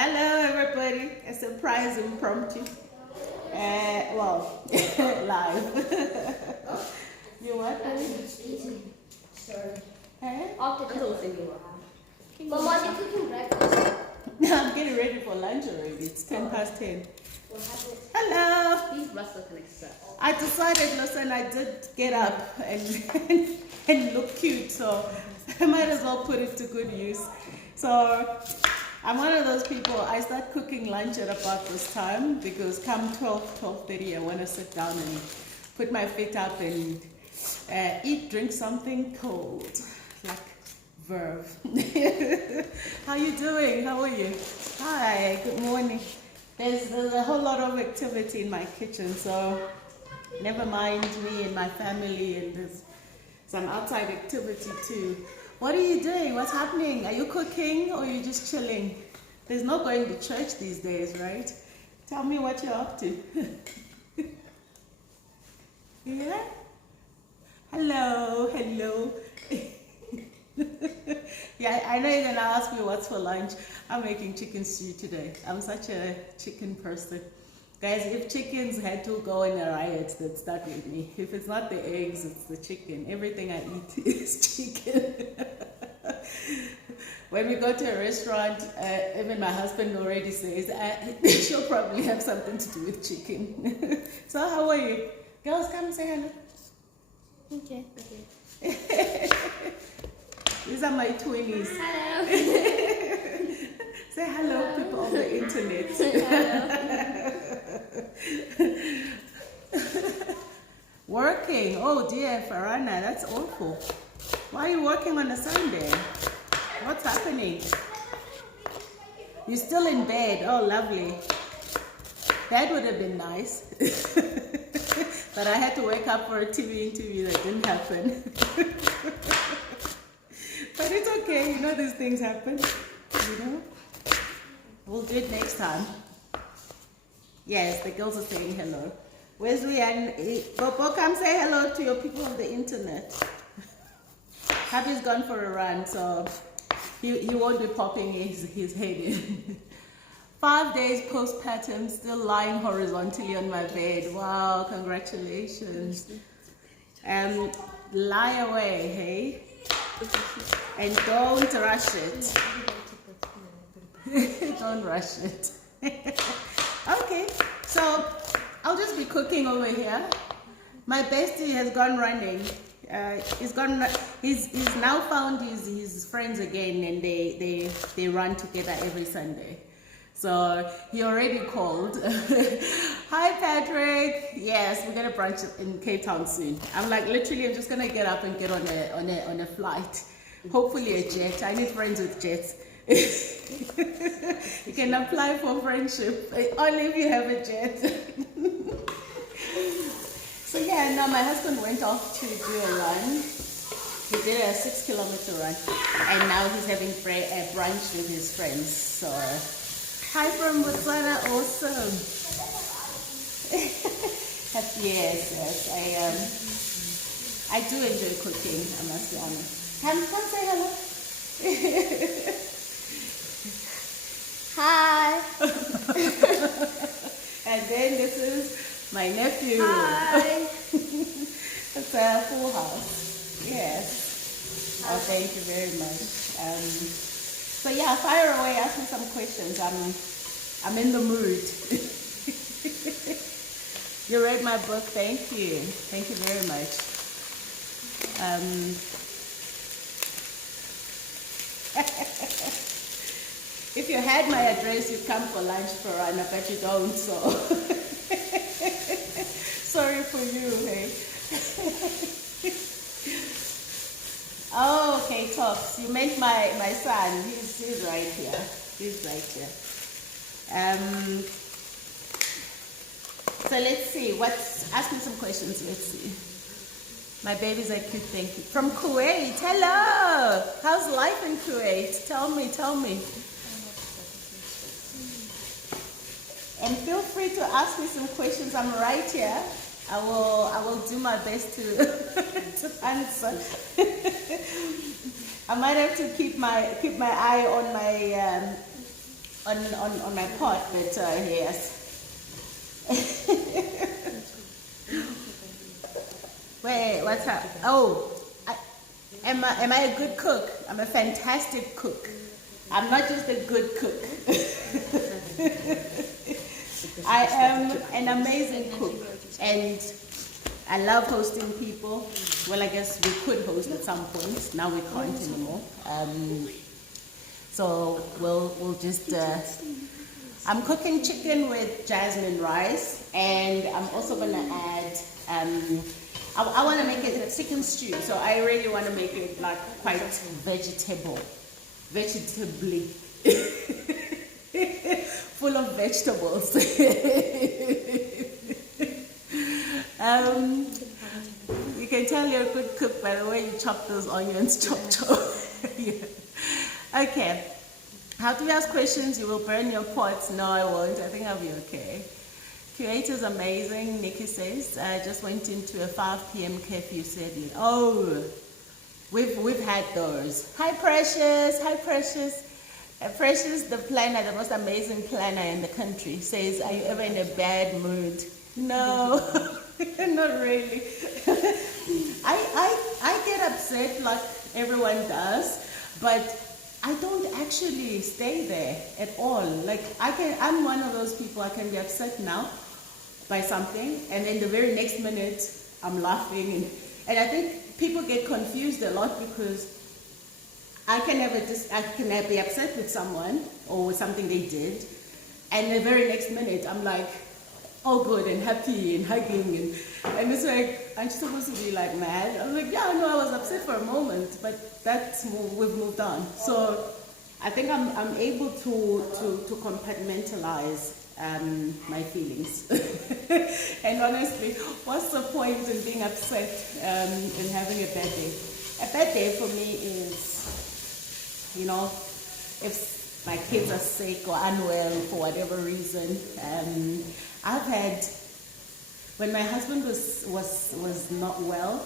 Hello, everybody. A surprise impromptu. Well, live. You what? Sorry. Hey? After Mama, are you cooking breakfast? I'm getting ready for lunch already. It's 10 past 10. What happened? Hello. These Russell can accept. I decided, listen, I did get up and and look cute, so I might as well put it to good use. So I'm one of those people, I start cooking lunch at about this time because come 12:30, I want to sit down and put my feet up and drink something cold, like verve. How you doing? How are you? Hi, good morning. There's a whole lot of activity in my kitchen, so never mind me and my family, and there's some outside activity too. What are you doing? What's happening? Are you cooking or are you just chilling? There's no going to church these days, right? Tell me what you're up to. Yeah? Hello, hello. Yeah, I know you're gonna ask me what's for lunch. I'm making chicken stew today. I'm such a chicken person. Guys, if chickens had to go in a riot, they'd start with me. If it's not the eggs, it's the chicken. Everything I eat is chicken. When we go to a restaurant, even my husband already says, she'll probably have something to do with chicken. So how are you? Girls, come say hello. Okay. These are my twinnies. Hello. Say hello, people on the internet. Working. Oh dear, Farana, that's awful. Why are you working on a Sunday? What's happening? You're still in bed. Oh, lovely. That would have been nice. But I had to wake up for a TV interview that didn't happen. But it's okay, you know these things happen. You know? We'll do it next time. Yes, the girls are saying hello. Where's Leanne? Bobo, come say hello to your people on the internet. Happy's gone for a run, so he won't be popping his head in. 5 days postpartum, still lying horizontally on my bed. Wow, congratulations. Lie away, hey? And don't rush it. Don't rush it. Okay, so I'll just be cooking over here. My bestie has gone running. He's now found his friends again, and they run together every Sunday. So he already called. Hi Patrick. Yes, we're gonna brunch in Cape Town soon. I'm like, literally, I'm just gonna get up and get on a flight. Hopefully a jet. I need friends with jets. You can apply for friendship only if you have a jet. So yeah, now my husband went off to do a run. He did a 6-kilometer run, and now he's having a brunch with his friends. So hi from Botswana, awesome. Yes, I do enjoy cooking, I must be honest. Come say hello. Hi. And then this is my nephew. Hi. It's a full house. Yes. Oh, thank you very much. So yeah, fire away, ask me some questions. I'm in the mood. You read my book, thank you. Thank you very much. If you had my address, you'd come for lunch for Anna, but you don't, so sorry for you, hey. Oh, okay, Tops. You meant my son. He's right here. He's right here. So let's see. Ask me some questions. Let's see. My babies are cute, thank you. From Kuwait. Hello. How's life in Kuwait? Tell me. And feel free to ask me some questions. I'm right here. I will do my best to to answer. I might have to keep my eye on my pot, but yes. Wait, what's up? Oh, am I a good cook? I'm a fantastic cook. I'm not just a good cook. I am an amazing cook, and I love hosting people. Well, I guess we could host at some point. Now we can't anymore. So we'll just. I'm cooking chicken with jasmine rice, and I'm also gonna add. I want to make it a chicken stew, so I really want to make it like quite vegetably, full of vegetables. You can tell you're a good cook by the way you chop those onions, chop. Yeah. Okay. How do you ask questions? You will burn your pots. No, I won't. I think I'll be okay. Curator's amazing, Nikki says. I just went into a 5 p.m. curfew, sadly. Oh, we've had those. Hi, Precious. Hi, Precious. Precious, the planner, the most amazing planner in the country, says, are you ever in a bad mood? No, not really. I get upset like everyone does, but I don't actually stay there at all. Like I'm one of those people, I can be upset now by something, and then the very next minute I'm laughing, and I think people get confused a lot because I can be upset with someone or with something they did, and the very next minute I'm like all good and happy and hugging, and it's like, aren't you supposed to be like mad? I'm like, yeah, no, I was upset for a moment, but we've moved on. So I think I'm able to compartmentalize my feelings. And honestly, what's the point in being upset and having a bad day? A bad day for me is, if my kids are sick or unwell for whatever reason. I've had, when my husband was not well,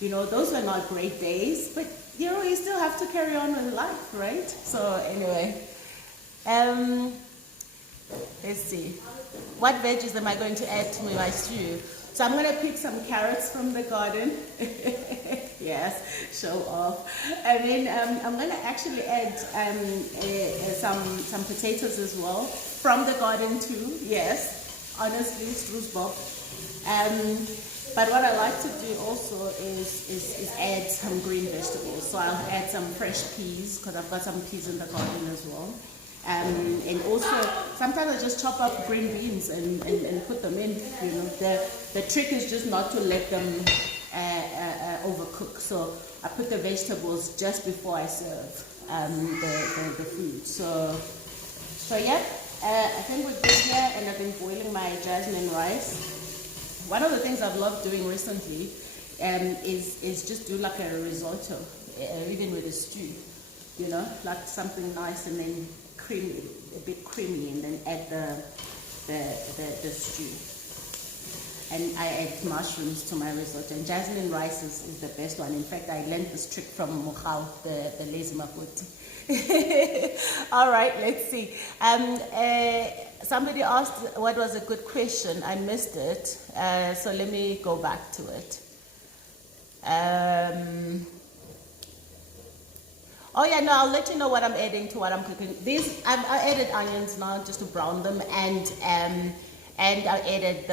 those were not great days, but you still have to carry on with life, right? So anyway, let's see. What veggies am I going to add to my stew? So I'm going to pick some carrots from the garden. Yes, show off. And then I'm going to actually add some potatoes as well from the garden too. Yes, honestly, Stroosbob. But what I like to do also is add some green vegetables. So I'll add some fresh peas because I've got some peas in the garden as well. And also sometimes I just chop up green beans and put them in. The trick is just not to let them overcook. So I put the vegetables just before I serve the food. So yeah, I think we're good here, and I've been boiling my jasmine rice. One of the things I've loved doing recently is just do like a risotto, even with a stew, like something nice, and then creamy, a bit creamy, and then add the stew. And I add mushrooms to my risotto. And jasmine rice is the best one. In fact, I learned this trick from Mukhao, the lazy mapoti. All right, let's see. Somebody asked what was a good question. I missed it. So let me go back to it. Oh yeah, no, I'll let you know what I'm adding to what I'm cooking. I added onions now just to brown them, and I added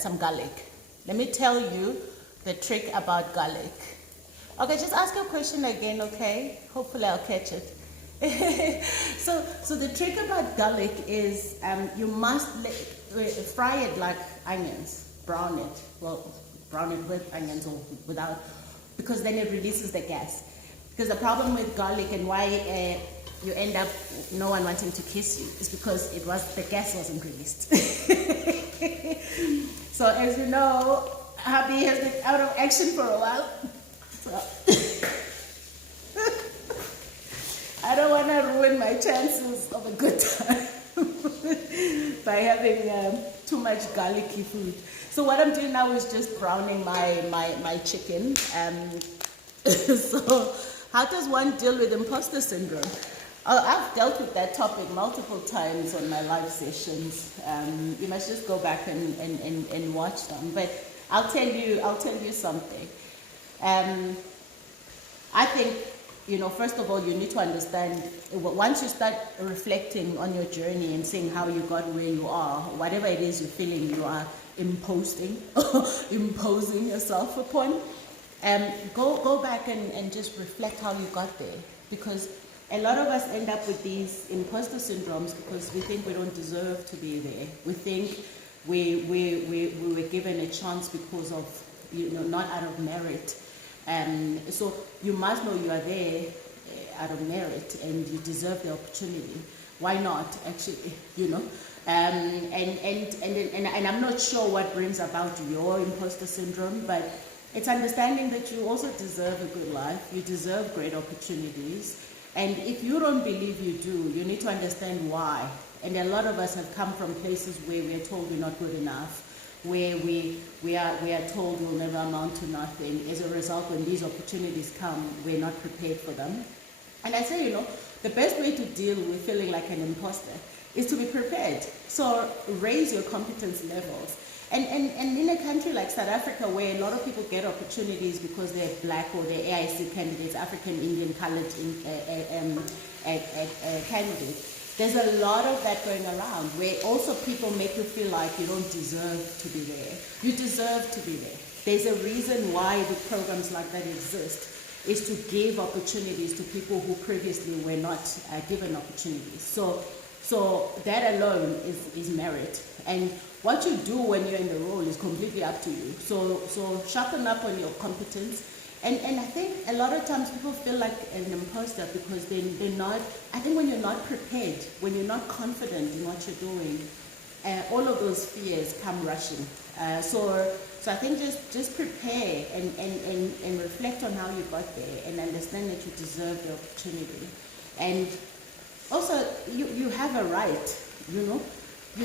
some garlic. Let me tell you the trick about garlic. Okay, just ask your question again, okay? Hopefully I'll catch it. So the trick about garlic is you must fry it like onions, brown it. Well, brown it with onions or without, because then it releases the gas. Because the problem with garlic and why you end up no one wanting to kiss you is because the gas wasn't released. So as you know, hubby has been out of action for a while. So I don't want to ruin my chances of a good time by having too much garlicky food. So what I'm doing now is just browning my chicken. So how does one deal with imposter syndrome? I've dealt with that topic multiple times on my live sessions. You must just go back and watch them. But I'll tell you something. I think, first of all, you need to understand, once you start reflecting on your journey and seeing how you got where you are, whatever it is you're feeling you are imposing yourself upon, go back and just reflect how you got there. Because a lot of us end up with these imposter syndromes because we think we don't deserve to be there. We think we were given a chance because of, not out of merit. So you must know you are there out of merit and you deserve the opportunity. Why not, actually, And I'm not sure what brings about your imposter syndrome, but it's understanding that you also deserve a good life. You deserve great opportunities. And if you don't believe you do, you need to understand why. And a lot of us have come from places where we are told we're not good enough, where we are told we'll never amount to nothing. As a result, when these opportunities come, we're not prepared for them. And I say, the best way to deal with feeling like an imposter is to be prepared. So raise your competence levels. And in a country like South Africa, where a lot of people get opportunities because they're black or they're AIC candidates, African Indian colored candidates, there's a lot of that going around where also people make you feel like you don't deserve to be there. You deserve to be there. There's a reason why the programs like that exist, is to give opportunities to people who previously were not given opportunities. So that alone is merit. And what you do when you're in the role is completely up to you. So sharpen up on your competence. And I think a lot of times people feel like an imposter because they're not, I think when you're not prepared, when you're not confident in what you're doing, all of those fears come rushing. So I think just prepare and reflect on how you got there and understand that you deserve the opportunity. And also, you have a right, you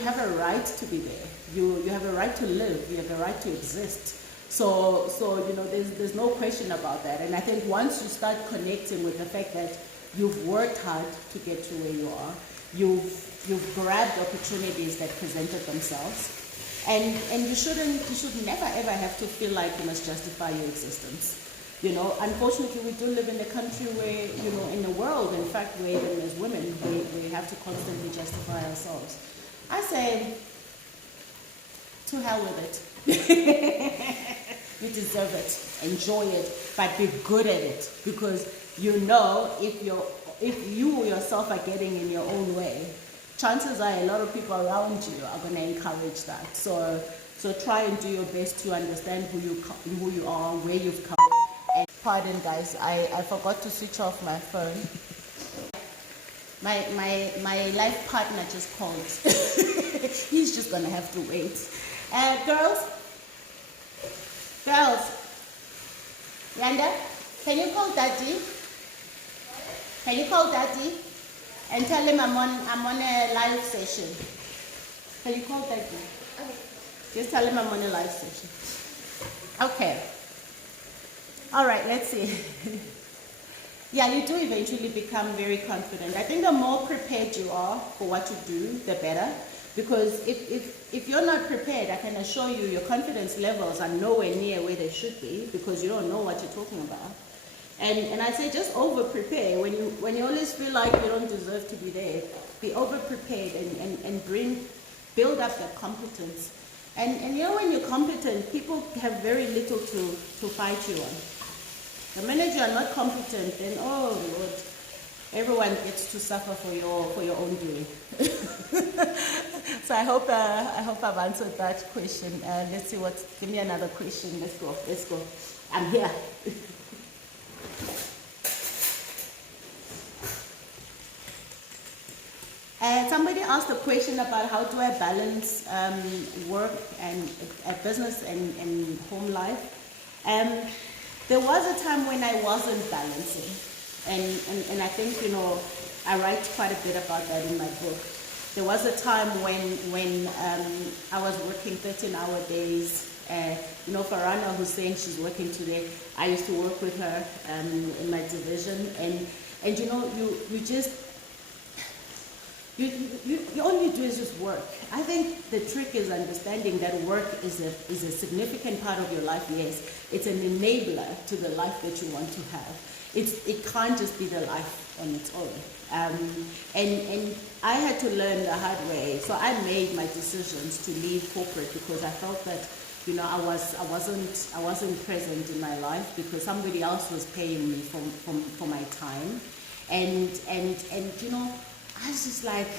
have a right to be there. You have a right to live. You have a right to exist. So there's no question about that. And I think once you start connecting with the fact that you've worked hard to get to where you are, you've grabbed opportunities that presented themselves, and you should never ever have to feel like you must justify your existence. Unfortunately, we do live in a country where, in the world, in fact, where even as women, we have to constantly justify ourselves. I say, to hell with it. You deserve it, enjoy it, but be good at it, because if you yourself are getting in your own way, chances are a lot of people around you are going to encourage that. So try and do your best to understand who you are, where you've come. And pardon, guys, I forgot to switch off my phone. My life partner just called. He's just gonna have to wait. Girls, Yanda, can you call Daddy? Can you call Daddy and tell him I'm on a live session? Can you call Daddy? Okay. Just tell him I'm on a live session. Okay. All right, let's see. Yeah, you do eventually become very confident. I think the more prepared you are for what you do, the better. Because if you're not prepared, I can assure you your confidence levels are nowhere near where they should be, because you don't know what you're talking about. And I say just over prepare. When you always feel like you don't deserve to be there, be over prepared and build up that competence. And when you're competent, people have very little to fight you on. The minute you are not competent, then oh Lord, everyone gets to suffer for your own doing. So I hope I've answered that question. Let's see give me another question. Let's go. I'm here. Somebody asked a question about how do I balance work and business and home life. There was a time when I wasn't balancing, and I think I write quite a bit about that in my book. There was a time when I was working 13-hour days. Farana, who's saying she's working today, I used to work with her in my division, and you all you do is just work. I think the trick is understanding that work is a significant part of your life. Yes, it's an enabler to the life that you want to have. It can't just be the life on its own. And I had to learn the hard way. So I made my decisions to leave corporate because I felt that, I wasn't present in my life because somebody else was paying me for my time. And I was just like,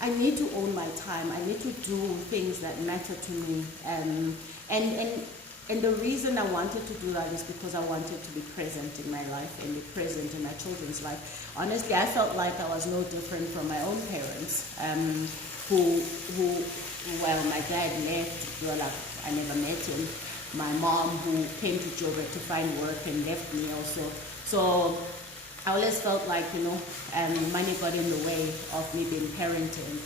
I need to own my time. I need to do things that matter to me. And the reason I wanted to do that is because I wanted to be present in my life and be present in my children's life. Honestly, I felt like I was no different from my own parents, well, my dad left, I never met him. My mom, who came to Joburg to find work and left me also. So I always felt like, money got in the way of me being parented.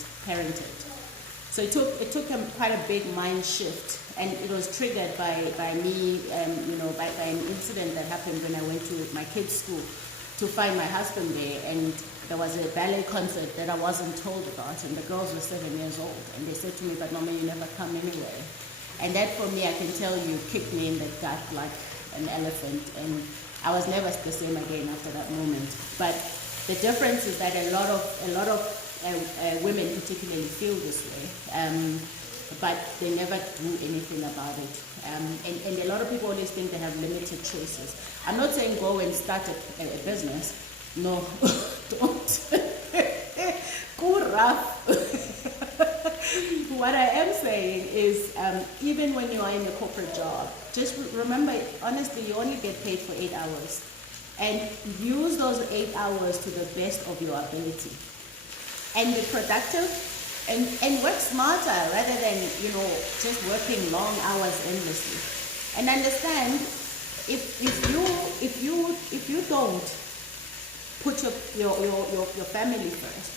So it took quite a big mind shift, and it was triggered by me, by an incident that happened when I went to my kids' school to find my husband there, and there was a ballet concert that I wasn't told about, and the girls were 7 years old, and they said to me, "But Mama, you never come anyway." And that, for me, I can tell you, kicked me in the gut like an elephant, and I was never the same again after that moment. But the difference is that a lot of women particularly feel this way, but they never do anything about it. And a lot of people always think they have limited choices. I'm not saying go and start a business. No, don't. Go rough. What I am saying is, even when you are in a corporate job, just remember, honestly, you only get paid for 8 hours. And use those 8 hours to the best of your ability. And be productive and work smarter rather than, just working long hours endlessly. And understand, if you don't put your family first,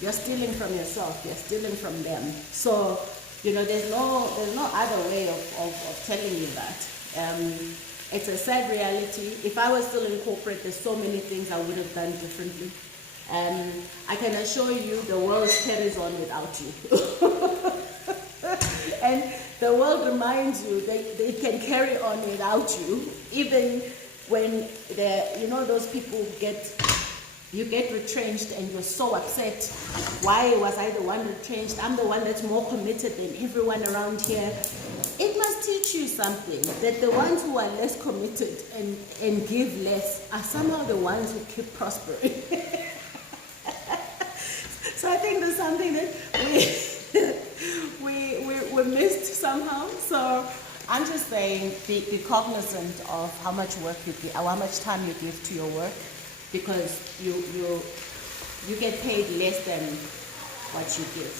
you're stealing from yourself, you're stealing from them. So, there's no other way of telling you that. It's a sad reality. If I was still in corporate, there's so many things I would have done differently. I can assure you the world carries on without you. And the world reminds you that it can carry on without you, even when those people you get retrenched and you're so upset. Why was I the one retrenched? I'm the one that's more committed than everyone around here. It must teach you something, that the ones who are less committed and give less are somehow the ones who keep prospering. So I think there's something that we missed somehow. So I'm just saying, be cognizant of how much work you give, or how much time you give to your work, because you get paid less than what you give.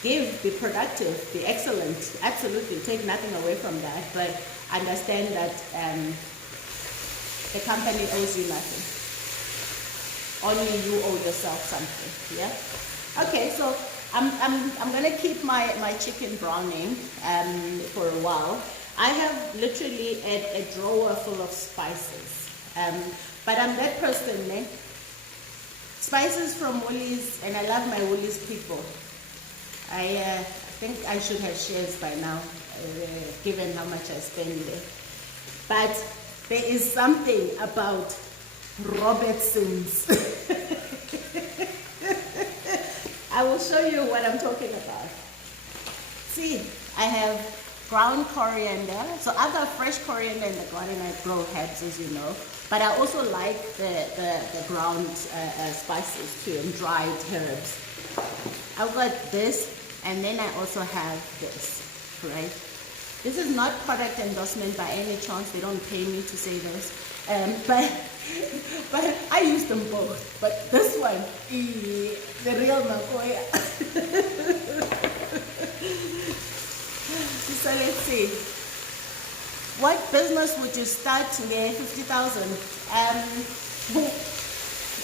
Be productive, be excellent, absolutely, take nothing away from that, but understand that the company owes you nothing. Only you owe yourself something, yeah? Okay, so I'm gonna keep my chicken browning for a while. I have literally a drawer full of spices, but I'm that person, man. Spices from Woolies, and I love my Woolies people. I think I should have shares by now, given how much I spend there. But there is something about Robertson's. I will show you what I'm talking about. See, I have ground coriander. So I've got fresh coriander in the garden. I grow herbs, as you know. But I also like the ground spices too, and dried herbs. I've got this, and then I also have this, right? This is not product endorsement by any chance. They don't pay me to say this. But I use them both. But this one, the real Makoya. So let's see. What business would you start with 50,000?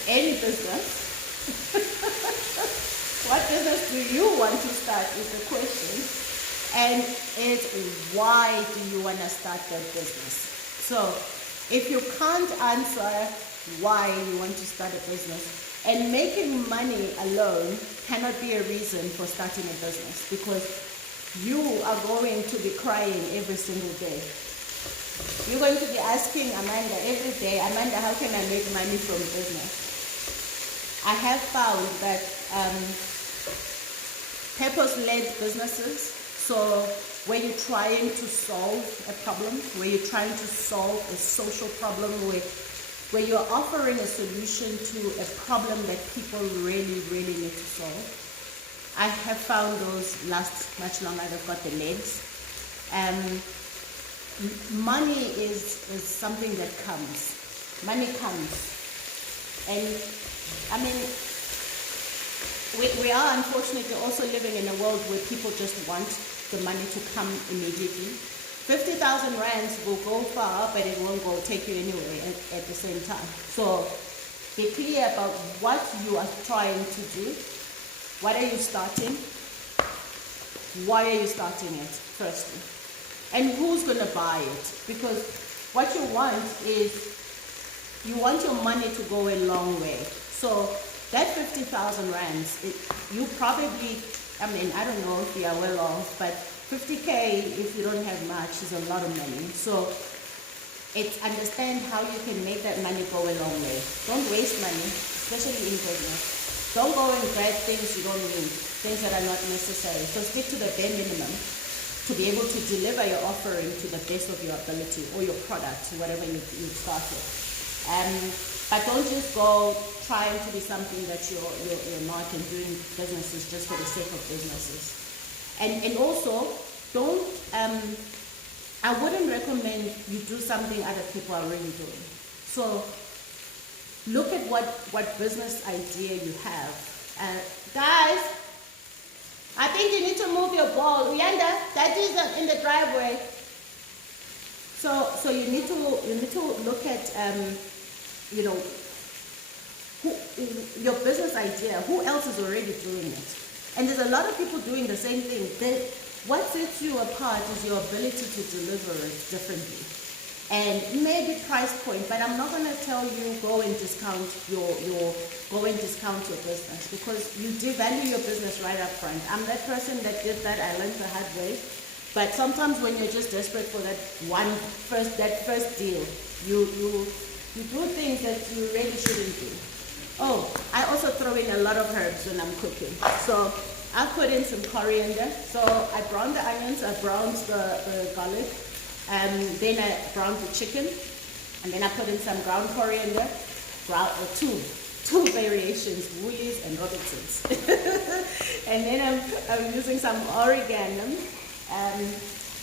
Any business. What business do you want to start is the question. And it's why do you want to start that business? So if you can't answer why you want to start a business, and making money alone cannot be a reason for starting a business, because you are going to be crying every single day. You're going to be asking Amanda every day, Amanda, how can I make money from business? I have found that purpose-led businesses, so where you're trying to solve a problem, where you're trying to solve a social problem, where you're offering a solution to a problem that people really, really need to solve, I have found those last much longer. They've got the legs. Money is something that comes. Money comes. And I mean, we are unfortunately also living in a world where people just want the money to come immediately. 50,000 rands will go far, but it won't go take you anywhere at the same time. So be clear about what you are trying to do. What are you starting? Why are you starting it, firstly? And who's going to buy it? Because what you want is, you want your money to go a long way. So that 50,000 rands, you probably, I mean, I don't know if you are well off, but 50K, if you don't have much, is a lot of money. So it's understand how you can make that money go a long way. Don't waste money, especially in business. Don't go and grab things you don't need, things that are not necessary. So stick to the bare minimum to be able to deliver your offering to the best of your ability, or your product, whatever you've started. But don't just go trying to be something that you're not, and doing businesses just for the sake of businesses. And also, don't, I wouldn't recommend you do something other people are already doing. So look at what business idea you have. Guys, I think you need to move your ball. Uyanda, that is in the driveway. So you need to look at your business idea. Who else is already doing it? And there's a lot of people doing the same thing. What sets you apart is your ability to deliver it differently. And maybe price point, but I'm not going to tell you go and discount your business, because you devalue your business right up front. I'm that person that did that. I learned the hard way. But sometimes when you're just desperate for that first deal, you do things that you really shouldn't do. Oh, I also throw in a lot of herbs when I'm cooking. So I put in some coriander. So I browned the onions, I browned the garlic. Then I browned the chicken, and then I put in some ground coriander, two variations, Woolies and Robertsons. And then I'm using some oregano.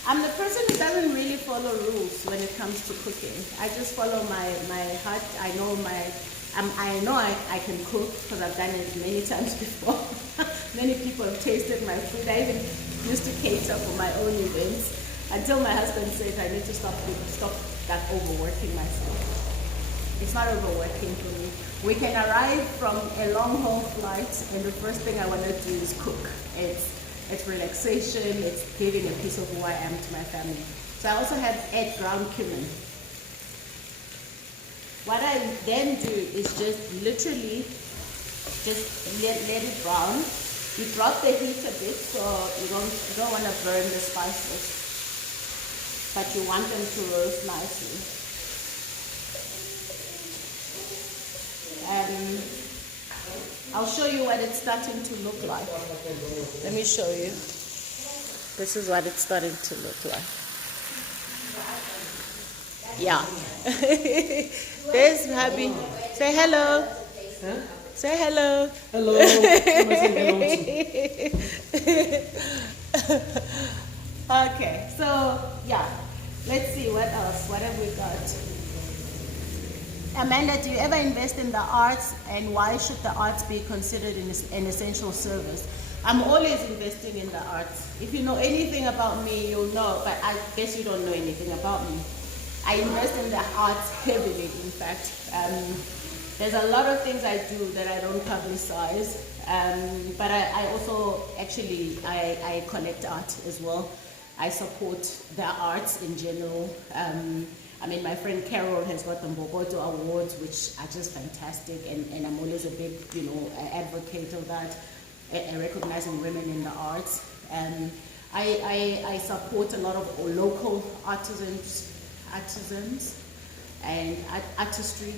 I'm the person who doesn't really follow rules when it comes to cooking. I just follow my heart. I know I can cook, because I've done it many times before. Many people have tasted my food. I even used to cater for my own events, until my husband said I need to stop that overworking myself. It's not overworking for me. We can arrive from a long haul flight, and the first thing I want to do is cook. It's relaxation. It's giving a piece of who I am to my family. So I also add ground cumin. What I then do is just literally let it brown. You drop the heat a bit, so you don't want to burn the spices, but you want them to roast nicely. I'll show you what it's starting to look like. Let me show you. This is what it's starting to look like. Yeah. There's hubby. Say hello. Huh? Say hello. Hello. Who am I saying hello to? Okay, so yeah, let's see what else. What have we got? Amanda, do you ever invest in the arts, and why should the arts be considered an essential service? I'm always investing in the arts. If you know anything about me, you'll know, but I guess you don't know anything about me. I invest in the arts heavily, in fact. There's a lot of things I do that I don't publicize, but I also actually, I collect art as well. I support the arts in general. I mean, my friend Carol has got the Mbogoto Awards, which are just fantastic, and I'm always a big, advocate of that. recognizing women in the arts. I support a lot of local artisans and artistry.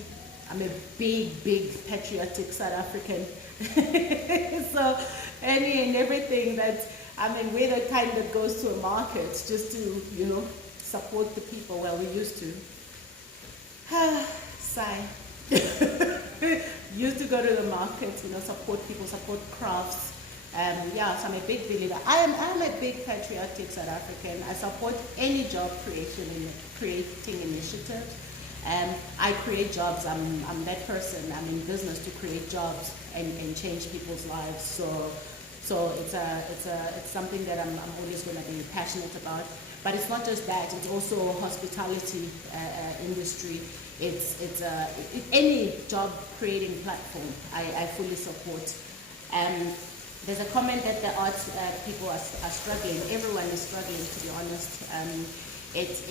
I'm a big patriotic South African. So any and everything that, we're the kind that goes to a market just to, support the people. Well, we used to. Sigh. Used to go to the market, support people, support crafts. So I'm a big believer. I'm a big patriotic South African. I support any job creating initiative. I create jobs. I'm that person. I'm in business to create jobs and change people's lives. So it's something that I'm always going to be passionate about. But it's not just that. It's also hospitality industry. It's any job creating platform. I fully support. There's a comment that the arts people are struggling. Everyone is struggling, to be honest. It's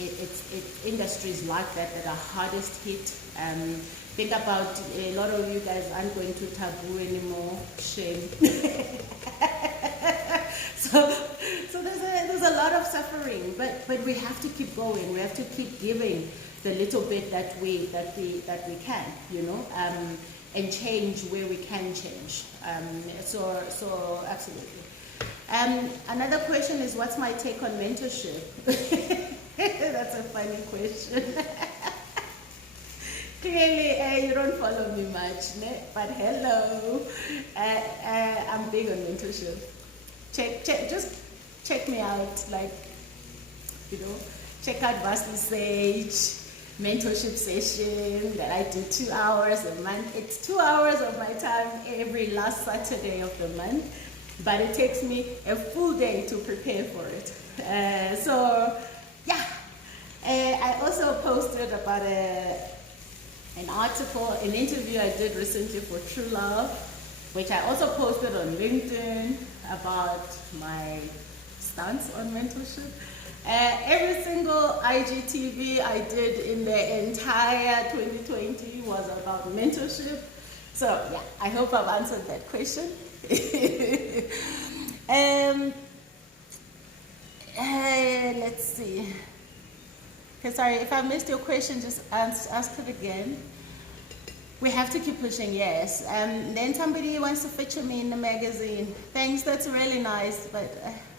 industries like that are hardest hit. Think about a lot of you guys aren't going to Taboo anymore. Shame. So there's a lot of suffering, but we have to keep going. We have to keep giving the little bit that we can, and change where we can change. So absolutely. Another question is, what's my take on mentorship? That's a funny question. Clearly, you don't follow me much, but hello. I'm big on mentorship. Just check me out, check out Vasti Sage mentorship session that I do 2 hours a month. It's 2 hours of my time every last Saturday of the month, but it takes me a full day to prepare for it. I also posted about an article, an interview I did recently for True Love, which I also posted on LinkedIn about my stance on mentorship. Every single IGTV I did in the entire 2020 was about mentorship. So yeah, I hope I've answered that question. Let's see. Okay, sorry, if I missed your question, just ask it again. We have to keep pushing, yes. Then somebody wants to feature me in the magazine. Thanks, that's really nice, but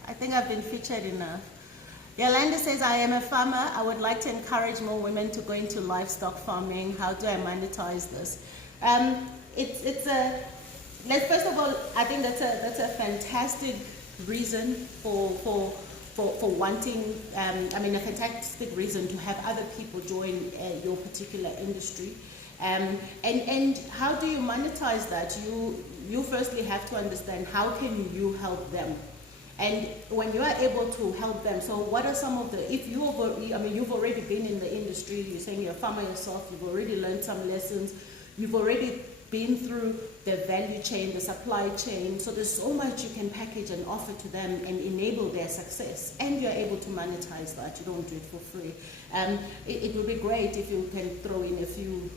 I think I've been featured enough. Yolanda says, I am a farmer. I would like to encourage more women to go into livestock farming. How do I monetize this? First of all, I think that's a fantastic reason for wanting, a fantastic reason to have other people join your particular industry. And how do you monetize that? You firstly have to understand how can you help them. And when you are able to help them, so what are some of you've already been in the industry, you're saying you're a farmer yourself, you've already learned some lessons, you've already been through the value chain, the supply chain, so there's so much you can package and offer to them and enable their success, and you're able to monetize that. You don't do it for free. It would be great if you can throw in a few,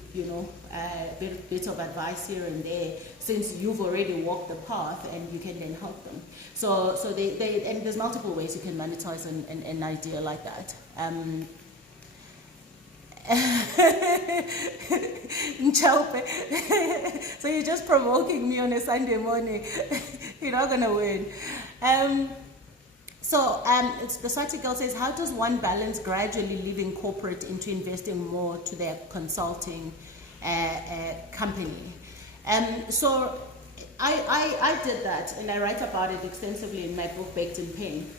bits of advice here and there, since you've already walked the path and you can then help them. So and there's multiple ways you can monetize an idea like that. So you're just provoking me on a Sunday morning. You're not gonna win. The article says, how does one balance gradually leaving corporate into investing more to their consulting company? So I did that, and I write about it extensively in my book, Baked in Pain.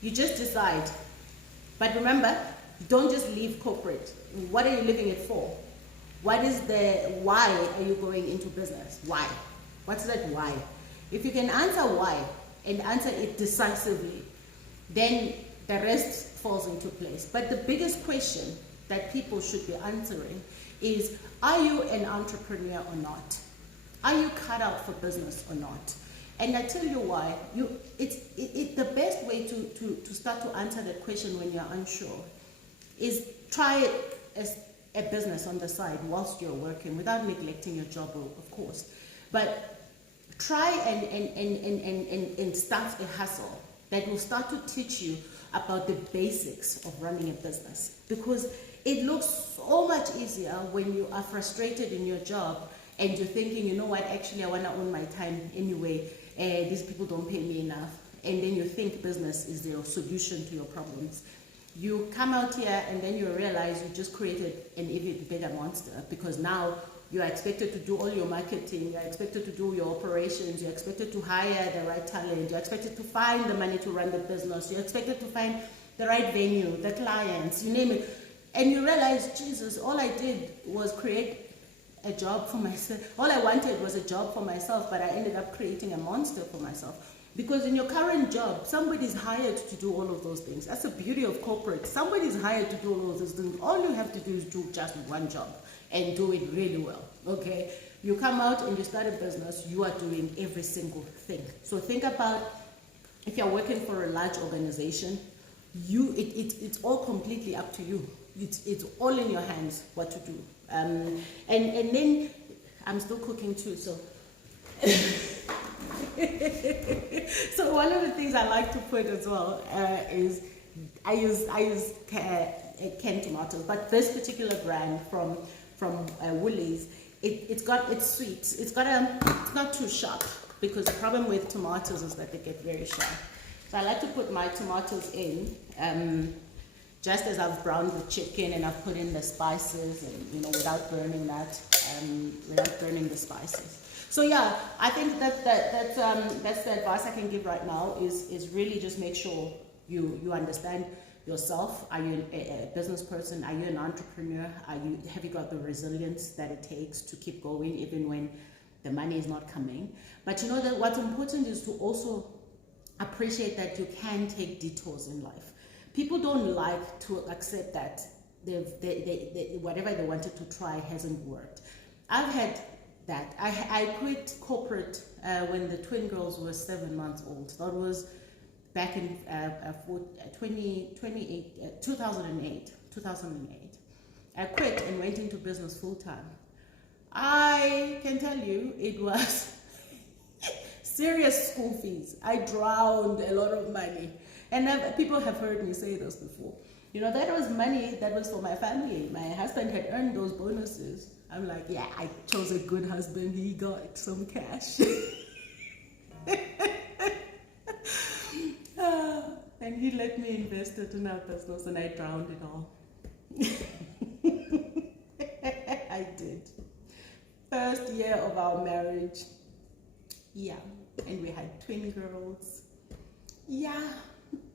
You just decide. But remember, don't just leave corporate. What are you leaving it for? Why are you going into business? Why? What's that why? If you can answer why and answer it decisively, then the rest falls into place. But the biggest question that people should be answering is, are you an entrepreneur or not? Are you cut out for business or not? And I tell you why. The best way to start to answer that question when you're unsure is try it as a business on the side whilst you're working, without neglecting your job, of course. But try and start a hustle that will start to teach you about the basics of running a business, because it looks so much easier when you are frustrated in your job and you're thinking, you know what, actually I want to own my time anyway, these people don't pay me enough, and then you think business is the solution to your problems. You come out here and then you realize you just created an even bigger monster, because now you are expected to do all your marketing, you are expected to do your operations, you're expected to hire the right talent, you're expected to find the money to run the business, you're expected to find the right venue, the clients, you name it. And you realize, Jesus, all I did was create a job for myself. All I wanted was a job for myself, but I ended up creating a monster for myself. Because in your current job, somebody's hired to do all of those things. That's the beauty of corporate. Somebody's hired to do all of those things. All you have to do is do just one job and do it really well, okay? You come out and you start a business, you are doing every single thing. So think about if you're working for a large organization, it's all completely up to you. It's all in your hands what to do. And then I'm still cooking too, so. So one of the things I like to put as well is I use canned tomatoes, but this particular brand from Woolies, it's sweet. It's not too sharp, because the problem with tomatoes is that they get very sharp. So I like to put my tomatoes in just as I've browned the chicken and I've put in the spices, and without burning without burning the spices. So yeah, I think that's the advice I can give right now is really just make sure you understand yourself. Are you a business person? Are you an entrepreneur? Have you got the resilience that it takes to keep going even when the money is not coming? But you know that what's important is to also appreciate that you can take detours in life. People don't like to accept that whatever they wanted to try hasn't worked. I've had that. I quit corporate when the twin girls were 7 months old. That was back in 2008. I quit and went into business full time. I can tell you it was serious school fees. I drowned a lot of money. And people have heard me say this before. That was money that was for my family. My husband had earned those bonuses. I'm like, yeah, I chose a good husband. He got some cash. And he let me invest it in our business, and I drowned it all. I did. First year of our marriage. Yeah. And we had twin girls. Yeah.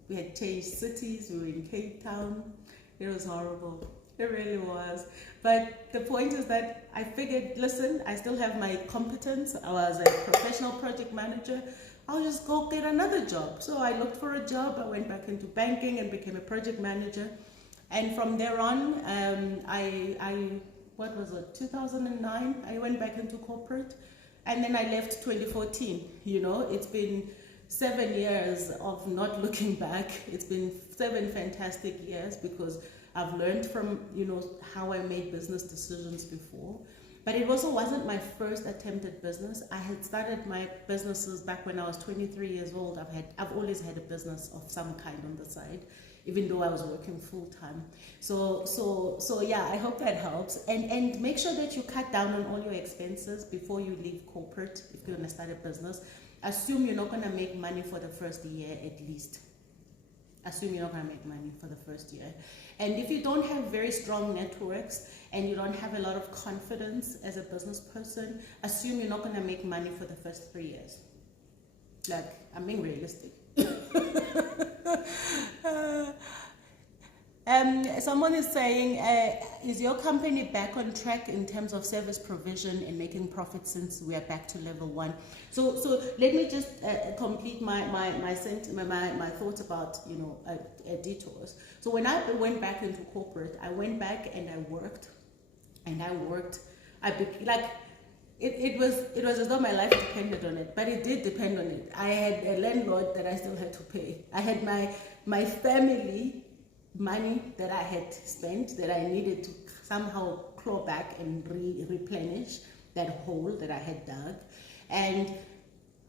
We had changed cities. We were in Cape Town. It was horrible. It really was. But the point is that I figured, listen, I still have my competence. I was a professional project manager. I'll just go get another job. So I looked for a job. I went back into banking and became a project manager. And from there on, 2009, I went back into corporate. And then I left 2014. It's been 7 years of not looking back. It's been 7 fantastic years, because I've learned from, how I made business decisions before. But it also wasn't my first attempt at business. I had started my businesses back when I was 23 years old. I've always had a business of some kind on the side, even though I was working full time. So yeah, I hope that helps. And make sure that you cut down on all your expenses before you leave corporate if you're gonna start a business. Assume you're not gonna make money for the first year at least. Assume you're not going to make money for the first year. And if you don't have very strong networks and you don't have a lot of confidence as a business person, assume you're not going to make money for the first 3 years. Like, I'm being realistic. Someone is saying, is your company back on track in terms of service provision and making profits since we are back to level 1? So let me just complete my thoughts about detours. So when I went back into corporate, I went back and I worked. It was as though my life depended on it, but it did depend on it. I had a landlord that I still had to pay. I had my family money that I had spent that I needed to somehow claw back and replenish that hole that I had dug. And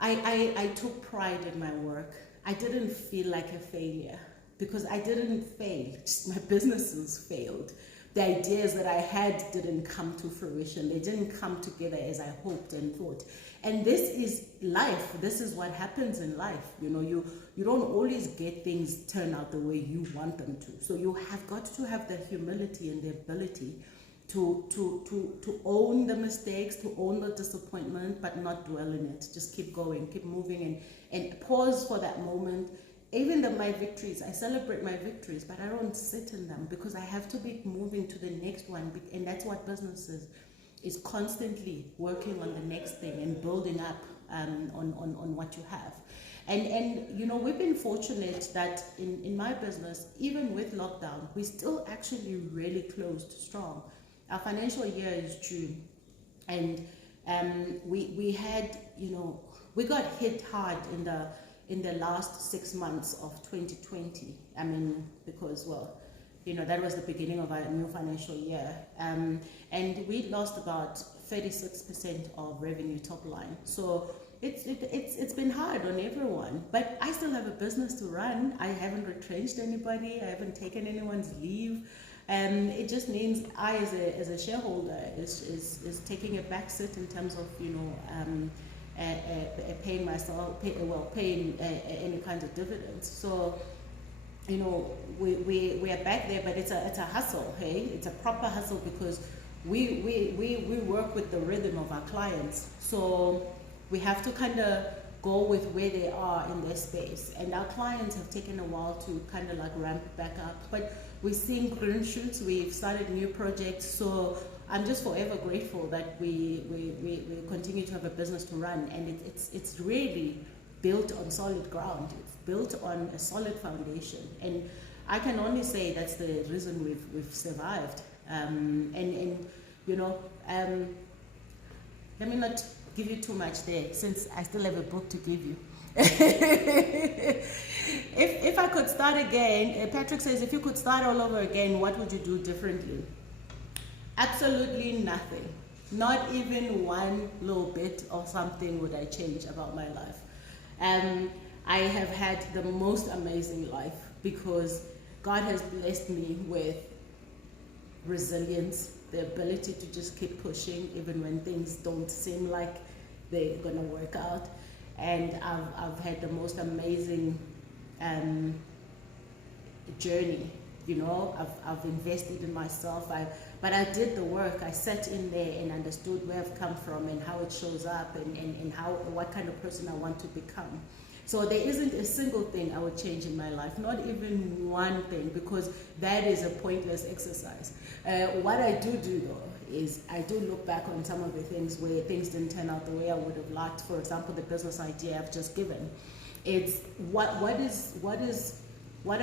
I took pride in my work. I didn't feel like a failure because I didn't fail, just my businesses failed. The ideas that I had didn't come to fruition. They didn't come together as I hoped and thought. And this is life. This is what happens in life. You know, you don't always get things turn out the way you want them to. So you have got to have the humility and the ability to own the mistakes, to own the disappointment, but not dwell in it. Just keep going, keep moving, and pause for that moment. Even my victories, I celebrate my victories, but I don't sit in them because I have to be moving to the next one. And that's what business is constantly working on the next thing and building up on what you have. And you know, we've been fortunate that in my business, even with lockdown, we still actually really closed strong. Our financial year is June, and we had, you know, we got hit hard in the last 6 months of 2020. I mean, because, well, you know, that was the beginning of our new financial year, and we lost about 36% of revenue top line. So it's been hard on everyone, but I still have a business to run. I haven't retrenched anybody. I haven't taken anyone's leave. It just means I, as a shareholder, is taking a back seat in terms of, you know, paying myself, paying any kind of dividends. So, you know, we are back there, but it's a hustle. Hey, it's a proper hustle because we work with the rhythm of our clients. So we have to kind of go with where they are in their space, and our clients have taken a while to kind of like ramp back up, but we're seeing green shoots. We've started new projects, so I'm just forever grateful that we continue to have a business to run, and it's really built on solid ground. It's built on a solid foundation, and I can only say that's the reason we've survived. And you know, let me not give you too much there, since I still have a book to give you. If I could start again, Patrick says, if you could start all over again, what would you do differently? Absolutely nothing. Not even one little bit or something would I change about my life. I have had the most amazing life because God has blessed me with resilience, the ability to just keep pushing even when things don't seem like they're gonna work out. And I've had the most amazing journey. You know, I've invested in myself. But I did the work. I sat in there and understood where I've come from and how it shows up and what kind of person I want to become. So there isn't a single thing I would change in my life, not even one thing, because that is a pointless exercise. What I do though is I do look back on some of the things where things didn't turn out the way I would have liked. For example, the business idea I've just given. It's what are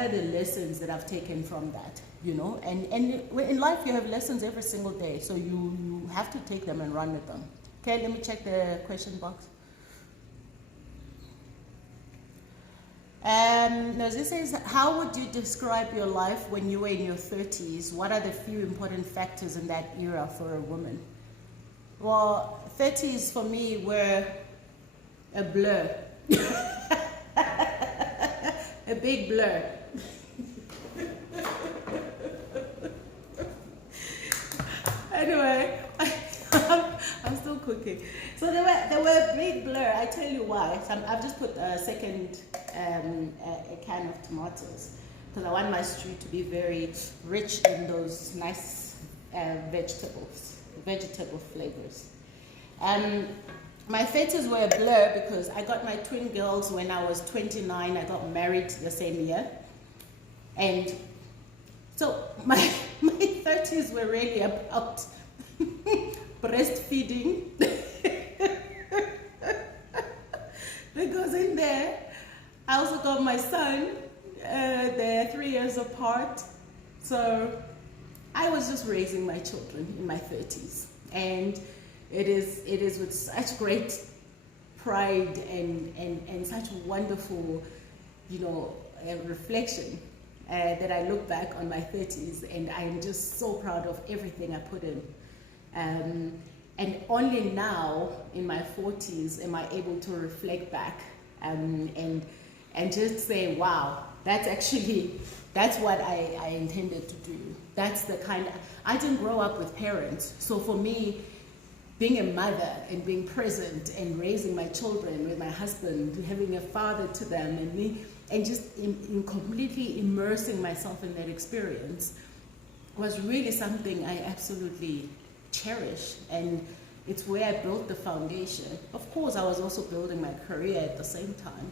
the lessons that I've taken from that, you know? And in life you have lessons every single day, so you have to take them and run with them. Okay, let me check the question box. Now this says, how would you describe your life when you were in your 30s? What are the few important factors in that era for a woman? Well, 30s for me were a blur. A big blur. Anyway, I'm still cooking. So they were a big blur. I tell you why. So I've just put a second a can of tomatoes because I want my stew to be very rich in those nice vegetable flavors. My 30s were a blur because I got my twin girls when I was 29. I got married the same year. And so my 30s were really about breastfeeding. Because in there, I also got my son. They're 3 years apart. So I was just raising my children in my 30s. And it is with such great pride and such wonderful, you know, reflection that I look back on my 30s, and I'm just so proud of everything I put in. And only now, in my 40s, am I able to reflect back and just say, wow, that's what I intended to do. That's the I didn't grow up with parents. So for me, being a mother and being present and raising my children with my husband, having a father to them, and me, and just in completely immersing myself in that experience was really something I absolutely cherish. And it's where I built the foundation. Of course, I was also building my career at the same time.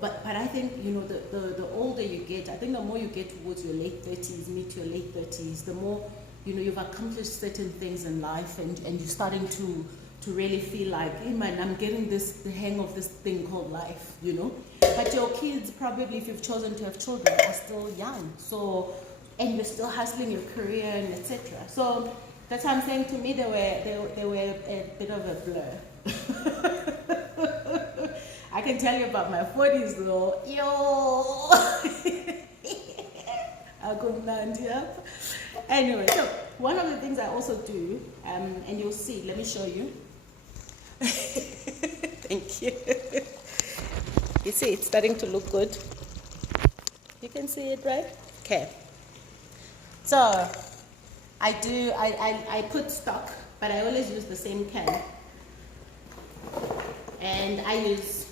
But I think, you know, the older you get, I think the more you get towards your late 30s, mid to your late 30s, the more, you know, you've accomplished certain things in life, and you're starting to really feel like, hey man, I'm getting the hang of this thing called life, you know. But your kids, probably, if you've chosen to have children, are still young. So, and you're still hustling your career and etc. So that's why I'm saying, to me, they were a bit of a blur. I can tell you about my 40s though. Yo! Anyway, so one of the things I also do, and you'll see, let me show you. Thank you. You see, it's starting to look good. You can see it, right? Okay. So I put stock, but I always use the same can. And I use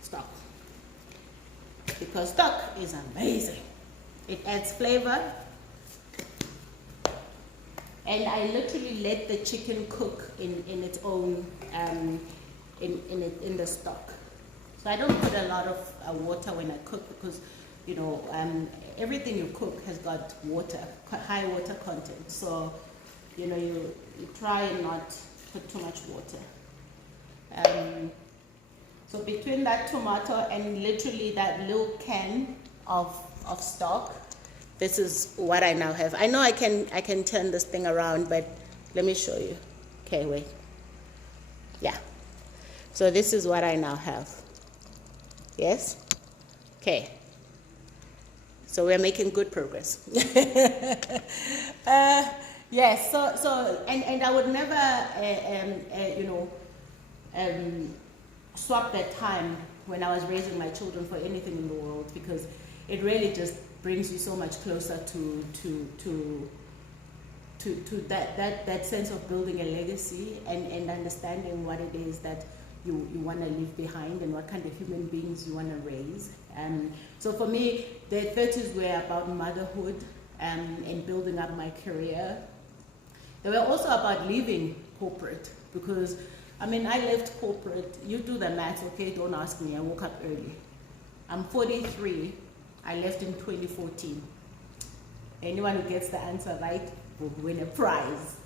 stock because stock is amazing. It adds flavor. And I literally let the chicken cook in its own, in the stock. So I don't put a lot of water when I cook, because, you know, everything you cook has got water, high water content. So, you know, you try and not put too much water. So between that tomato and literally that little can of stock, this is what I now have. I know I can turn this thing around, but let me show you. Okay, wait. Yeah. So this is what I now have. Yes? Okay. So we're making good progress. Yes, so and I would never you know, swap that time when I was raising my children for anything in the world, because it really just brings you so much closer to that sense of building a legacy and understanding what it is that you want to leave behind and what kind of human beings you want to raise. So for me, the 30s were about motherhood and building up my career. They were also about leaving corporate, because I mean, I left corporate. You do the math, okay? Don't ask me. I woke up early. I'm 43. I left in 2014. Anyone who gets the answer right will win a prize.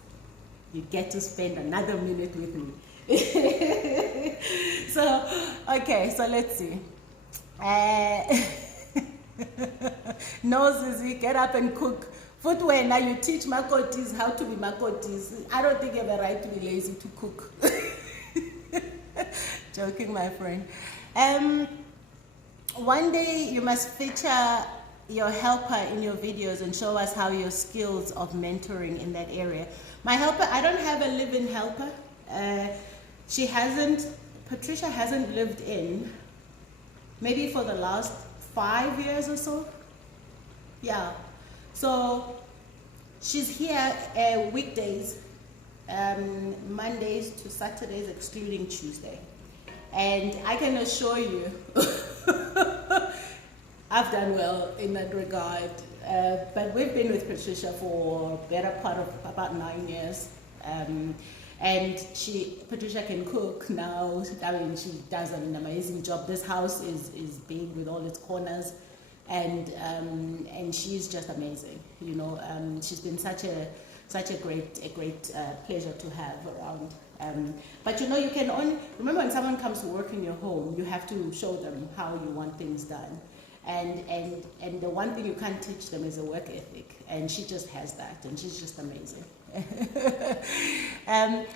You get to spend another minute with me. So, okay, so let's see. No, Zizi, get up and cook. Footwear, now you teach Makotis how to be Makotis. I don't think you have a right to be lazy to cook. Joking, my friend. One day you must feature your helper in your videos and show us how your skills of mentoring in that area. My helper, I don't have a live-in helper. Patricia hasn't lived in, maybe for the last 5 years or so. Yeah. So she's here weekdays, Mondays to Saturdays, excluding Tuesday. And I can assure you, I've done well in that regard. But we've been with Patricia for a better part of about 9 years. And Patricia can cook now. I mean, she does an amazing job. This house is big with all its corners. And she's just amazing, you know. She's been such a great pleasure to have around. But you know, you can only remember, when someone comes to work in your home, you have to show them how you want things done, and the one thing you can't teach them is a work ethic, and she just has that, and she's just amazing.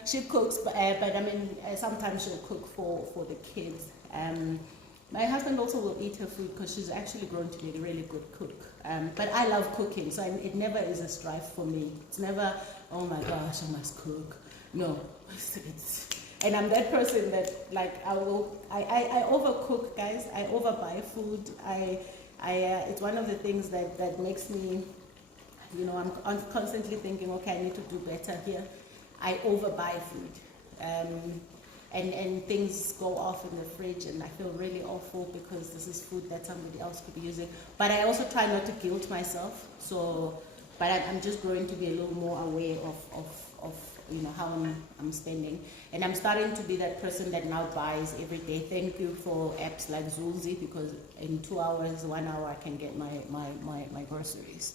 She cooks, but I mean, sometimes she'll cook for the kids. My husband also will eat her food because she's actually grown to be a really good cook. But I love cooking, so it never is a strife for me. It's never, oh my gosh, I must cook. No, and I'm that person that like I overcook, guys. I overbuy food. It's one of the things that makes me, I'm constantly thinking, okay, I need to do better here. I overbuy food. And things go off in the fridge and I feel really awful because this is food that somebody else could be using. But I also try not to guilt myself. But I'm just growing to be a little more aware of how I'm spending. And I'm starting to be that person that now buys every day. Thank you for apps like Zulzi, because in 2 hours, 1 hour, I can get my groceries.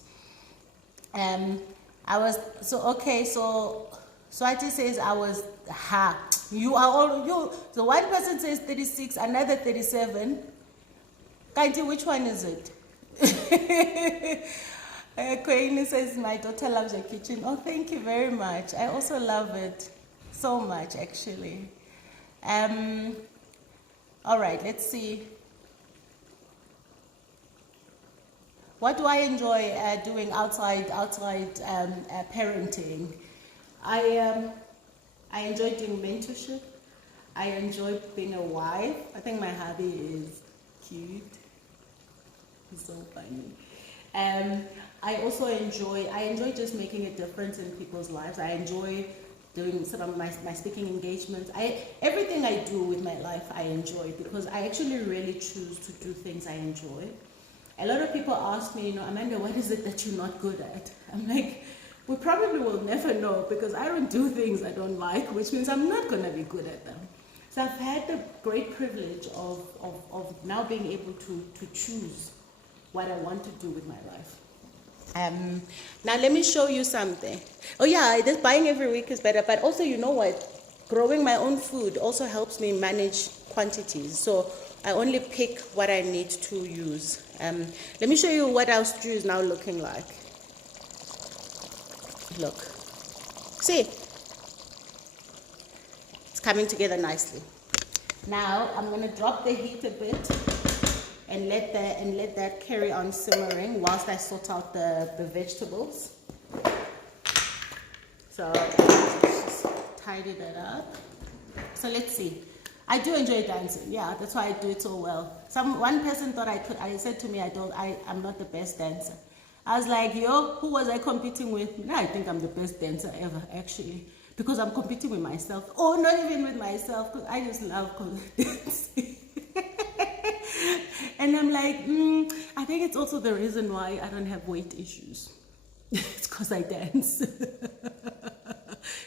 Swati says you are all you. So one person says 36, another 37. Kaiti, which one is it? Queenie says my daughter loves your kitchen. Oh, thank you very much. I also love it so much, actually. All right, let's see. What do I enjoy doing outside parenting? I enjoy doing mentorship. I enjoy being a wife. I think my hubby is cute. He's so funny. I also enjoy just making a difference in people's lives. I enjoy doing some of my speaking engagements. Everything I do with my life I enjoy, because I actually really choose to do things I enjoy. A lot of people ask me, Amanda, what is it that you're not good at? I'm like, we probably will never know, because I don't do things I don't like, which means I'm not going to be good at them. So I've had the great privilege of now being able to choose what I want to do with my life. Now let me show you something. Oh yeah, this buying every week is better, but also, you know what? Growing my own food also helps me manage quantities. So I only pick what I need to use. Let me show you what our stew is now looking like. Look. See? It's coming together nicely. Now I'm going to drop the heat a bit and let that carry on simmering whilst I sort out the vegetables. So just tidy that up. So let's see. I do enjoy dancing. Yeah, that's why I do it so well. One person thought I could. I said to me, I'm not the best dancer. I was like, yo, who was I competing with? No, I think I'm the best dancer ever, actually, because I'm competing with myself. Oh, not even with myself, because I just love dancing. And I'm like, I think it's also the reason why I don't have weight issues. It's because I dance.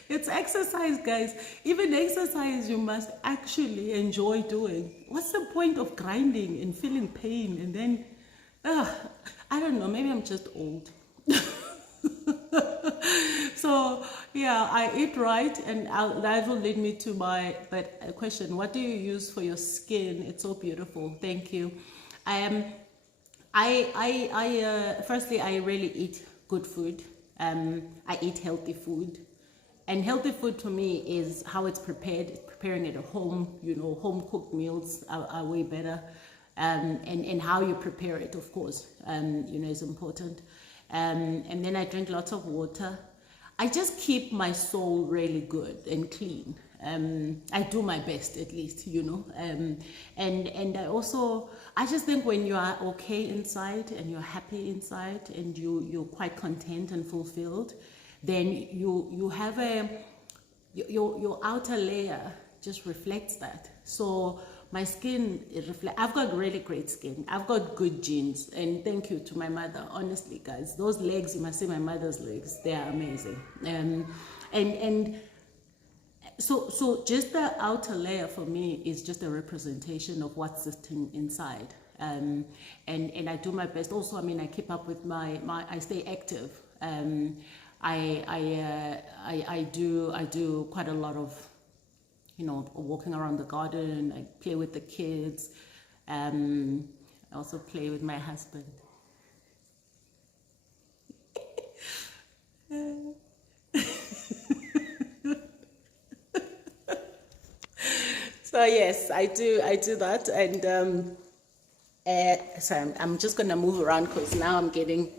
It's exercise, guys. Even exercise you must actually enjoy doing. What's the point of grinding and feeling pain and then, I don't know, maybe I'm just old. So yeah, I eat right, and that will lead me to my question. What do you use for your skin? It's so beautiful. Thank you. Firstly, I really eat good food. I eat healthy food. And healthy food to me is how it's prepared. Preparing at home, home cooked meals are way better. And how you prepare it, of course, is important. And then I drink lots of water. I just keep my soul really good and clean. I do my best, at least, and I just think when you are okay inside and you're happy inside and you're quite content and fulfilled, then you have your outer layer just reflects that. So my skin, I've got really great skin. I've got good genes, and thank you to my mother. Honestly, guys, those legs, you must see my mother's legs. They are amazing. So just the outer layer for me is just a representation of what's sitting inside. And I do my best. Also, I keep up with I stay active. I do quite a lot of, walking around the garden. I play with the kids. I also play with my husband. So yes, I do that, and so I'm just gonna move around because now I'm getting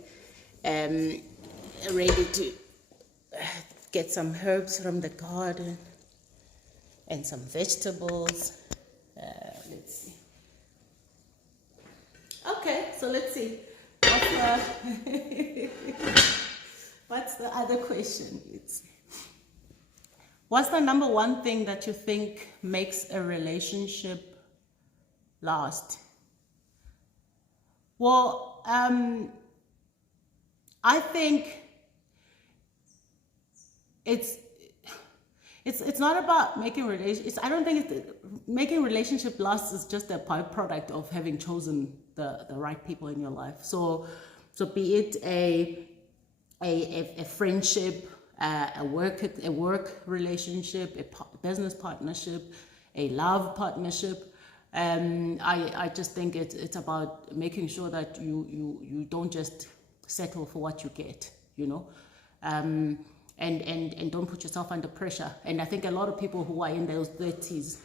ready to get some herbs from the garden and some vegetables. Let's see. Okay, so let's see. What's the other question? Let's see. What's the number one thing that you think makes a relationship last? Well, I think it's not about making relationships. I don't think making relationship last is just a byproduct of having chosen the right people in your life. So be it a friendship, a work relationship, a business partnership, a love partnership. I just think it's about making sure that you don't just settle for what you get, you know, and don't put yourself under pressure. And I think a lot of people who are in those 30s,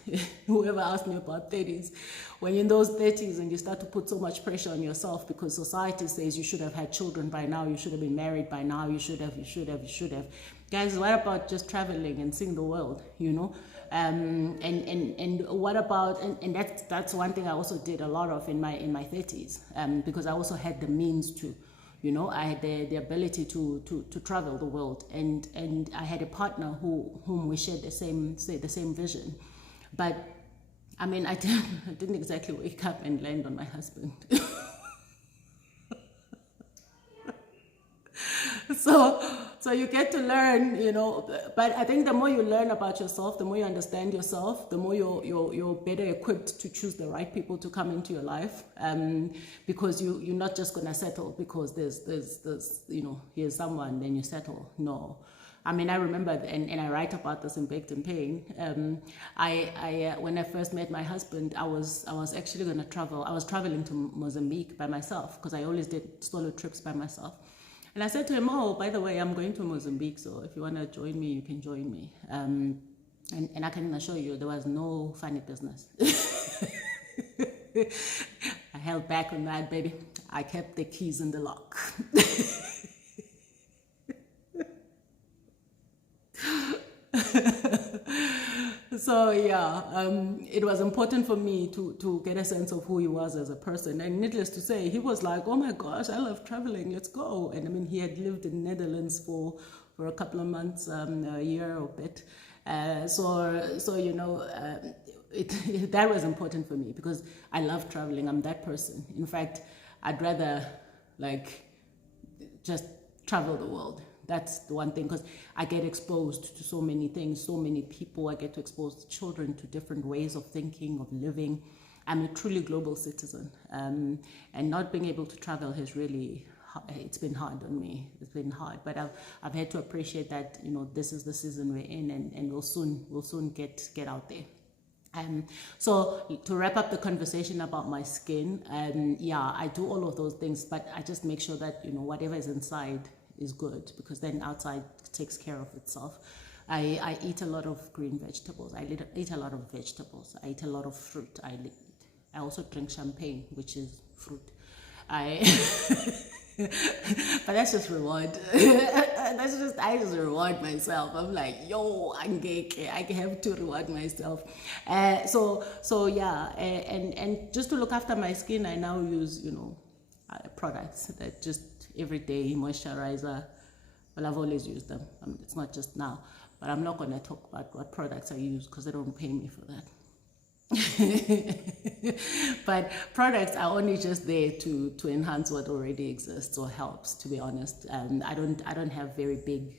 whoever asked me about 30s, when you're in those 30s and you start to put so much pressure on yourself because society says you should have had children by now, you should have been married by now, you should have. Guys, what about just traveling and seeing the world, you know? And what about, and that's one thing I also did a lot of in my 30s, because I also had the means to, you know, I had the ability to travel the world, and I had a partner whom we shared the same vision. But I mean, I didn't exactly wake up and land on my husband. So you get to learn, you know, but I think the more you learn about yourself, the more you understand yourself, the more you're better equipped to choose the right people to come into your life, because you're not just gonna settle because there's you know, here's someone, then you settle. No. I mean, I remember, and I write about this in Baked in Pain. I when I first met my husband, I was actually gonna travel. I was traveling to Mozambique by myself because I always did solo trips by myself. And I said to him, oh, by the way, I'm going to Mozambique, so if you want to join me, you can join me. And I can assure you, there was no funny business. I held back on that, baby. I kept the keys in the lock. So yeah, it was important for me to get a sense of who he was as a person. And needless to say, he was like, oh my gosh, I love traveling, let's go. And I mean, he had lived in Netherlands for a couple of months, a year or a bit. So you know, that was important for me because I love traveling. I'm that person. In fact, I'd rather like just travel the world. That's the one thing, because I get exposed to so many things, so many people. I get to expose children to different ways of thinking, of living. I'm a truly global citizen, and not being able to travel has really, it's been hard on me. It's been hard, but I've had to appreciate that, you know, this is the season we're in, and we'll soon get out there. So to wrap up the conversation about my skin, yeah, I do all of those things, but I just make sure that, you know, whatever is inside is good, because then outside takes care of itself. I eat a lot of green vegetables. I eat a lot of vegetables. I eat a lot of fruit. I also drink champagne, which is fruit. But that's just reward. I just reward myself. I'm like, yo, I have to reward myself. So yeah, and just to look after my skin, I now use, you know, products that just everyday moisturizer. Well, I've always used them. It's not just now, but I'm not going to talk about what products I use because they don't pay me for that. But products are only just there to enhance what already exists or helps, to be honest. I don't have very big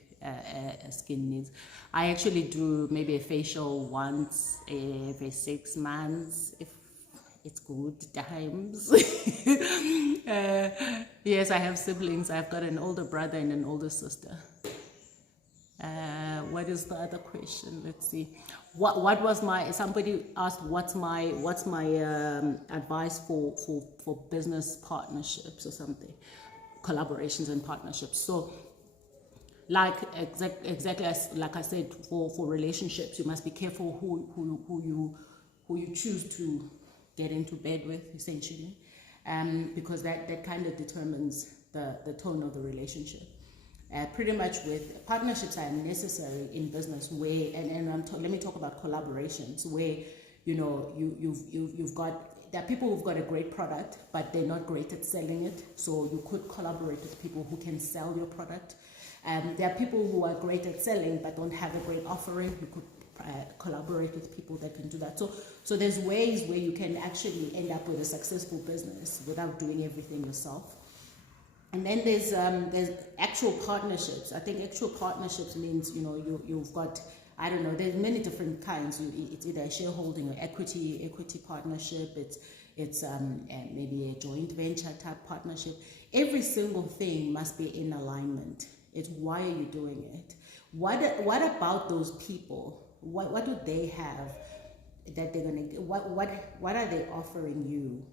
skin needs. I actually do maybe a facial once every 6 months if it's good times. Yes, I have siblings. I've got an older brother and an older sister. What is the other question? Let's see. What was somebody asked what's my advice for business partnerships or something, collaborations and partnerships. So like exactly as like I said, for relationships, you must be careful who who you choose to get into bed with, essentially, because that kind of determines the tone of the relationship. Pretty much with partnerships are necessary in business where, let me talk about collaborations where, you know, you've got, there are people who've got a great product, but they're not great at selling it. So you could collaborate with people who can sell your product. There are people who are great at selling, but don't have a great offering. You could collaborate with people that can do that. So there's ways where you can actually end up with a successful business without doing everything yourself. And then there's actual partnerships. I think actual partnerships means, you know, you've got, I don't know, there's many different kinds. It's either a shareholding or equity partnership. It's maybe a joint venture type partnership. Every single thing must be in alignment. It's why are you doing it? What about those people? What do they have that they're gonna get? What are they offering you?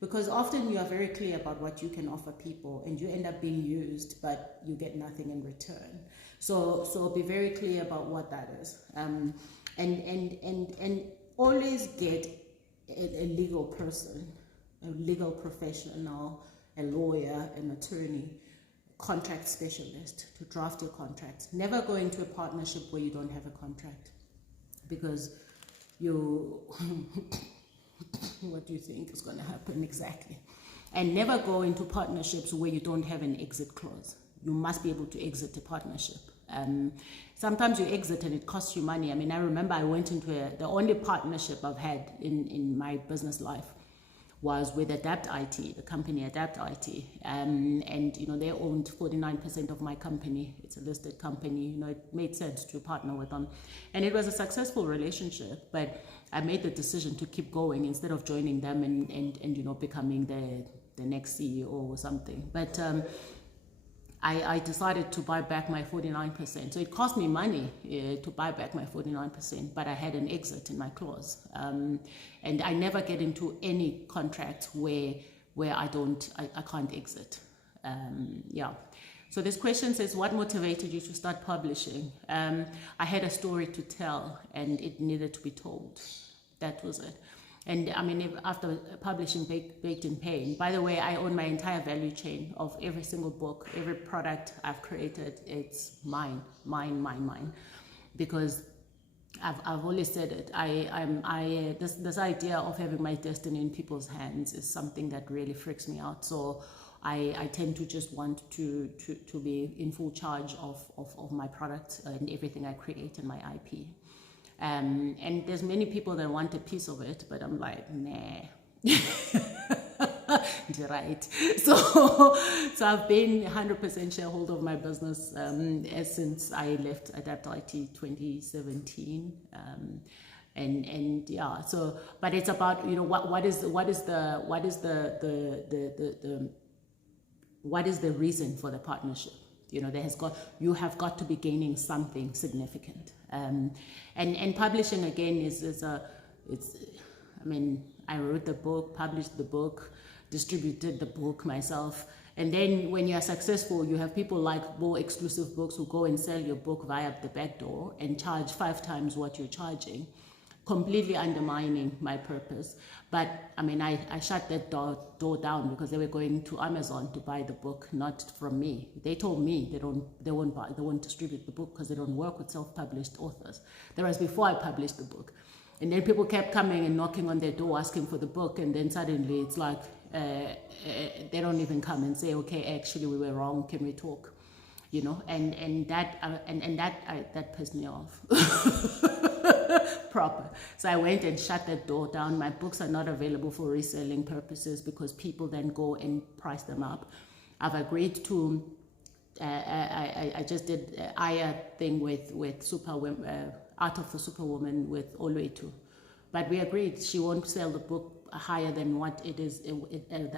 Because often you are very clear about what you can offer people, and you end up being used, but you get nothing in return. So be very clear about what that is, and always get a legal person, a legal professional, a lawyer, an attorney, contract specialist to draft your contracts. Never go into a partnership where you don't have a contract, because you what do you think is going to happen exactly? And never go into partnerships where you don't have an exit clause. You must be able to exit a partnership. Sometimes you exit and it costs you money. I mean, I remember I went into the only partnership I've had in my business life was with Adapt IT, the company Adapt IT. And, you know, they owned 49% of my company. It's a listed company. You know, it made sense to partner with them. And it was a successful relationship, but I made the decision to keep going instead of joining them and you know, becoming the next CEO or something. But I decided to buy back my 49%. So it cost me money to buy back my 49%, but I had an exit in my clause. And I never get into any contract where I can't exit. Yeah. So this question says, what motivated you to start publishing? I had a story to tell and it needed to be told. That was it. And I mean, after publishing Baked in Pain, by the way, I own my entire value chain of every single book, every product I've created. It's mine. Because I've always said it. This idea of having my destiny in people's hands is something that really freaks me out. So I tend to just want to be in full charge of my products and everything I create and my IP. And there's many people that want a piece of it, but I'm like, nah. Right. So I've been 100% shareholder of my business since I left Adapt IT 2017. And yeah, so but it's about, you know, what is the reason for the partnership? You know, you have got to be gaining something significant. And publishing again I mean, I wrote the book, published the book, distributed the book myself. And then when you are successful, you have people like More Exclusive Books who go and sell your book via the back door and charge 5 times what you're charging, completely undermining my purpose. But I mean, I shut that door down because they were going to Amazon to buy the book, not from me. They told me they won't distribute the book because they don't work with self-published authors. That was before I published the book. And then people kept coming and knocking on their door asking for the book, and then suddenly it's like they don't even come and say, okay, actually we were wrong, can we talk? You know, and that pissed me off. Proper. So I went and shut that door down. My books are not available for reselling purposes because people then go and price them up. I've agreed to I just did Aya thing with Superwoman, Art of the Superwoman with Oluetu. But we agreed she won't sell the book higher than what it is,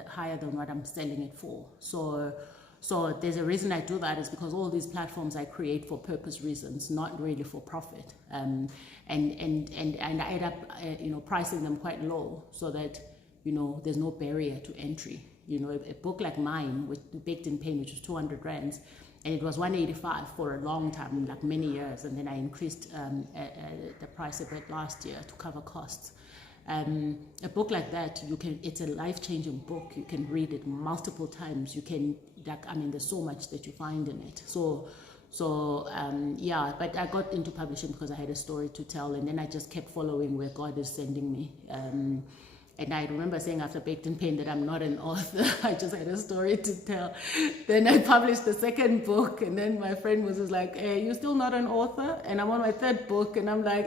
higher than what I'm selling it for. So there's a reason I do that is because all these platforms I create for purpose reasons, not really for profit. And I end up, pricing them quite low so that, there's no barrier to entry. A book like mine with Baked in Pain, which was 200 rands, and it was 185 for a long time, like many years, and then I increased the price a bit last year to cover costs. A book like that, it's a life-changing book. You can read it multiple times. You can, there's so much that you find in it. Yeah, but I got into publishing because I had a story to tell, and then I just kept following where God is sending me. And I remember saying after Baked in Pain that I'm not an author. I just had a story to tell. Then I published the second book, and then my friend was just like, you're still not an author? And I'm on my third book, and I'm like,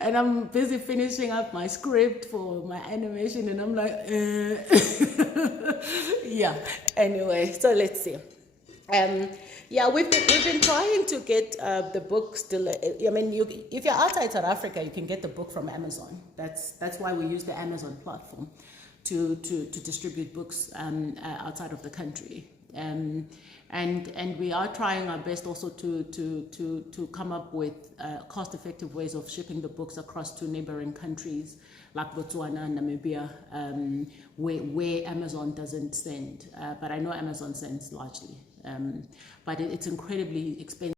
and I'm busy finishing up my script for my animation, and I'm like, yeah. Anyway, so let's see. Yeah, we've been trying to get the book still. I mean, if you're outside South Africa, you can get the book from Amazon. That's why we use the Amazon platform to distribute books outside of the country. And we are trying our best also to come up with cost-effective ways of shipping the books across to neighboring countries like Botswana and Namibia, where Amazon doesn't send. But I know Amazon sends largely. But it's incredibly expensive.